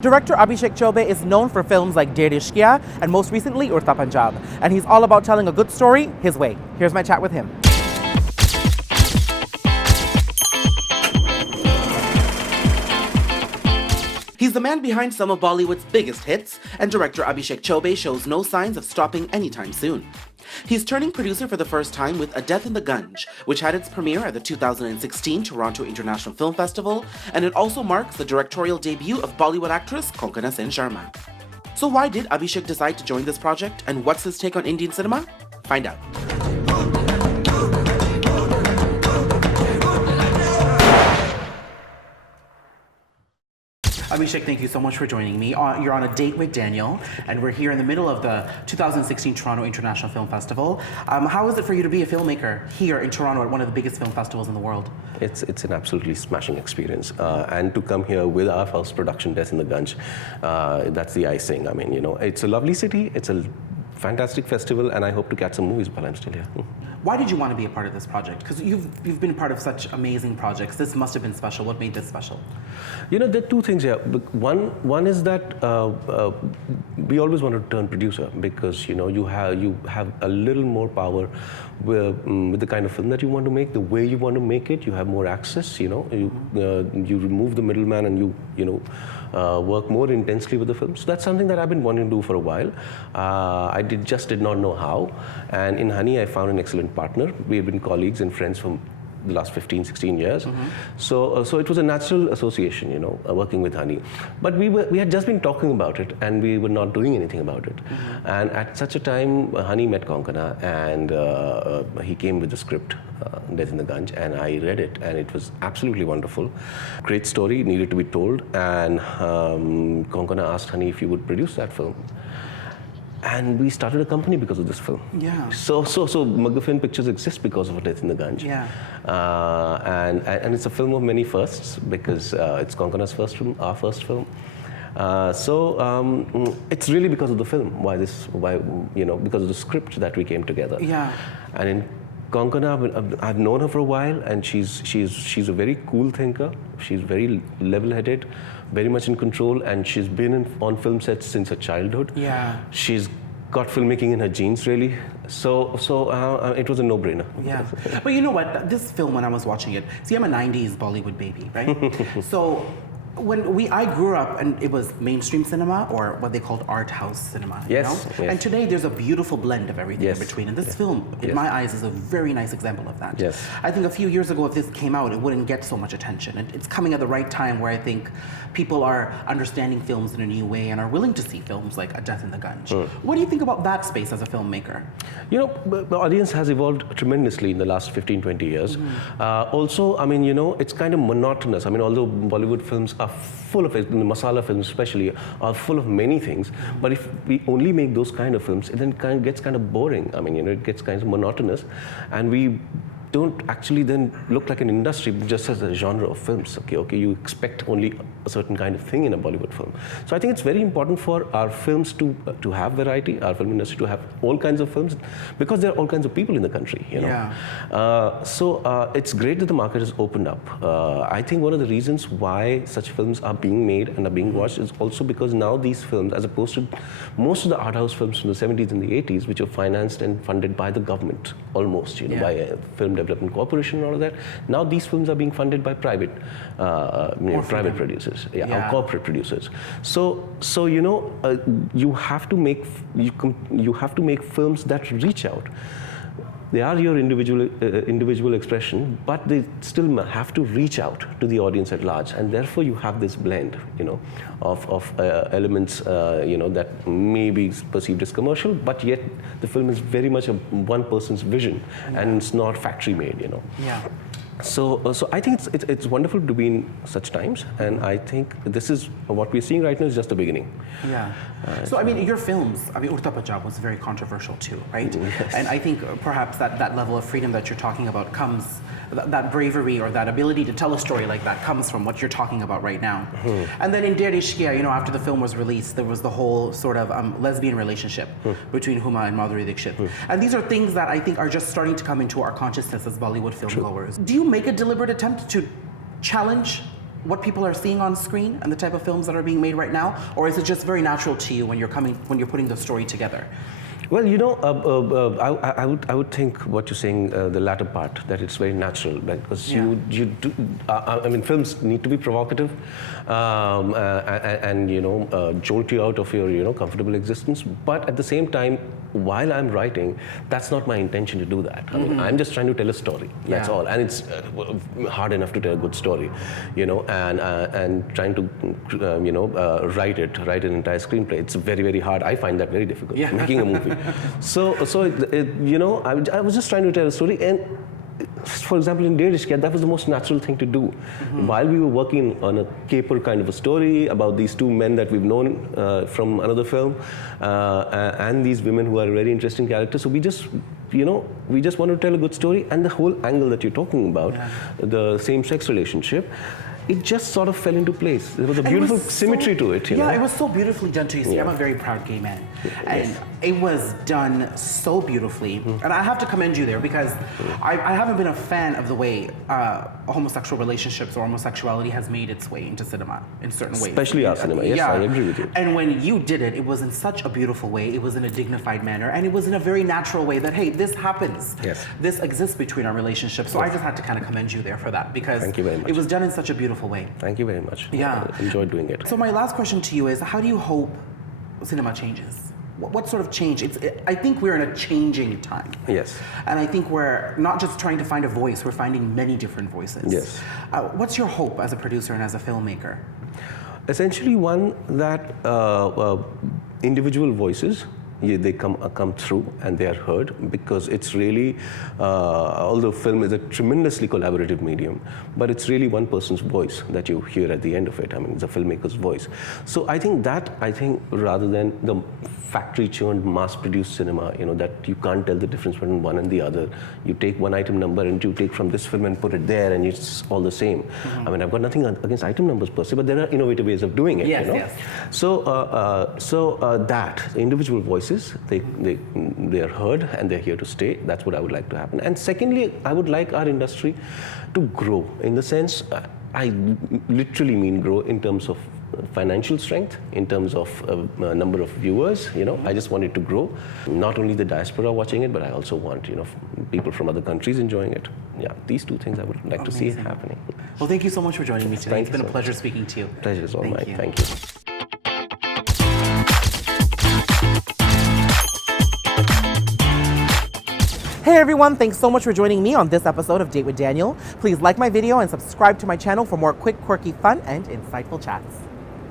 Director Abhishek Chaubey is known for films like Dedh, Ishqiya and most recently Udta, Punjab. And he's all about telling a good story his way. Here's my chat with him. He's the man behind some of Bollywood's biggest hits, and director Abhishek Chaubey shows no signs of stopping anytime soon. He's turning producer for the first time with A Death in the Gunj, which had its premiere at the 2016 Toronto International Film Festival, and it also marks the directorial debut of Bollywood actress Konkona and Sharma. So why did Abhishek decide to join this project, and what's his take on Indian cinema? Find out. Abhishek, thank you so much for joining me. You're on a date with Daniel, and we're here in the middle of the 2016 Toronto International Film Festival. How is it for you to be a filmmaker here in Toronto at one of the biggest film festivals in the world? It's an absolutely smashing experience. And to come here with our first production, Death in the Gunj, that's the icing. I mean, you know, it's a lovely city, it's a fantastic festival, and I hope to catch some movies while I'm still here. Why did you want to be a part of this project? Because you've been part of such amazing projects. This must have been special. What made this special? You know, there are two things here. One is that we always want to turn producer because, you know, you have a little more power with the kind of film that you want to make, the way you want to make it. You have more access. You know, you remove the middleman and you know work more intensely with the film. So that's something that I've been wanting to do for a while. I just did not know how, and in Honey I found an excellent partner. We have been colleagues and friends from the last 15, 16 years. So it was a natural association, you know, working with Honey. But we had just been talking about it, and we were not doing anything about it. And at such a time, Honey met Konkona, and he came with the script, Death in the Gunj, and I read it, and it was absolutely wonderful. Great story, needed to be told, and Konkona asked Honey if he would produce that film. And we started a company because of this film. Yeah. So McGuffin Pictures exists because of A Death in the Gunj. Yeah. And it's a film of many firsts because it's Konkona's first film, our first film. It's really because of the film because of the script that we came together. Yeah. And in Konkona, I've known her for a while, and she's a very cool thinker. She's very level-headed, very much in control, and she's been on film sets since her childhood. Yeah. She's got filmmaking in her genes, really. So it was a no-brainer. Yeah. But you know what? This film, when I was watching it, see, I'm a 90s Bollywood baby, right? So I grew up, and it was mainstream cinema, or what they called art house cinema. Yes, you know? yes. And today there's a beautiful blend of everything in Yes. between. And this film, in my eyes, is a very nice example of that. Yes. I think a few years ago, if this came out, it wouldn't get so much attention. And it's coming at the right time where I think people are understanding films in a new way and are willing to see films like A Death in the Gunj. What do you think about that space as a filmmaker? You know, the audience has evolved tremendously in the last 15, 20 years. Also, I mean, you know, it's kind of monotonous. I mean, although Bollywood films are full of it, the masala films especially, are full of many things. But if we only make those kind of films, it then gets kind of boring. I mean, you know, it gets kind of monotonous. And we don't actually then look like an industry just as a genre of films. Okay, you expect only a certain kind of thing in a Bollywood film. So I think it's very important for our films to have variety, our film industry to have all kinds of films, because there are all kinds of people in the country, you know. Yeah. It's great that the market has opened up. I think one of the reasons why such films are being made and are being watched is also because now these films, as opposed to most of the art house films from the 70s and the 80s, which were financed and funded by the government, almost, you know, by a film development corporation and all of that. Now these films are being funded by private producers, or corporate producers. So you know, you have to make films that reach out. They are your individual expression, but they still have to reach out to the audience at large, and therefore you have this blend, you know, of elements, you know, that may be perceived as commercial, but yet the film is very much one person's vision, and it's not factory made, you know. Yeah. So I think it's wonderful to be in such times, and I think this is what we're seeing right now is just the beginning. Yeah. So I mean, your films, I mean, Udta Punjab was very controversial too, right? Yes. And I think perhaps that level of freedom that you're talking about comes, that bravery or that ability to tell a story like that comes from what you're talking about right now. And then in Dedh, Ishqiya, you know, after the film was released, there was the whole sort of lesbian relationship between Huma and Madhuri Dixit. And these are things that I think are just starting to come into our consciousness as Bollywood film goers. Do you make a deliberate attempt to challenge what people are seeing on screen and the type of films that are being made right now, or is it just very natural to you when you're putting the story together? Well, I would think what you're saying, the latter part, that it's very natural, because you do. I mean, films need to be provocative, and jolt you out of your comfortable existence. But at the same time, while I'm writing, that's not my intention to do that. I mean, I'm just trying to tell a story. That's all, and it's hard enough to tell a good story, and trying to write an entire screenplay. It's very, very hard. I find that very difficult. Making a movie. So I was just trying to tell a story, and for example, in Dedh, Ishqiya, that was the most natural thing to do. While we were working on a caper kind of a story about these two men that we've known from another film, and these women who are very interesting characters, so we just want to tell a good story, and the whole angle that you're talking about, the same-sex relationship, it just sort of fell into place. There was a beautiful symmetry to it. It was so beautifully done too. You see, I'm a very proud gay man. And it was done so beautifully. And I have to commend you there, because I haven't been a fan of the way homosexual relationships or homosexuality has made its way into cinema in certain ways. Especially our cinema, yes, I agree with you. And when you did it, it was in such a beautiful way. It was in a dignified manner, and it was in a very natural way that, hey, this happens. Yes. This exists between our relationships. So I just had to kind of commend you there for that, because Thank you very much. It was done in such a beautiful way. Thank you very much. Yeah. I enjoyed doing it. So my last question to you is, how do you hope cinema changes? What sort of change? I think we're in a changing time. Yes. And I think we're not just trying to find a voice, we're finding many different voices. Yes. What's your hope as a producer and as a filmmaker? Essentially one that individual voices, they come through and they are heard, because it's really, although film is a tremendously collaborative medium, but it's really one person's voice that you hear at the end of it. I mean, it's a filmmaker's voice. So I think rather than the factory-churned, mass-produced cinema, that you can't tell the difference between one and the other. You take one item number and you take from this film and put it there, and it's all the same. I mean, I've got nothing against item numbers per se, but there are innovative ways of doing it. Yes. So that individual voices, they are heard and they're here to stay. That's what I would like to happen. And secondly, I would like our industry to grow, in the sense, I literally mean grow in terms of financial strength, in terms of number of viewers. I just want it to grow. Not only the diaspora watching it, but I also want people from other countries enjoying it. Yeah, these two things I would like to see happening. Well, thank you so much for joining me today. It's been a so pleasure speaking to you. Pleasure is all mine. Thank you. Hey everyone, thanks so much for joining me on this episode of Date with Daniel. Please like my video and subscribe to my channel for more quick, quirky, fun, and insightful chats.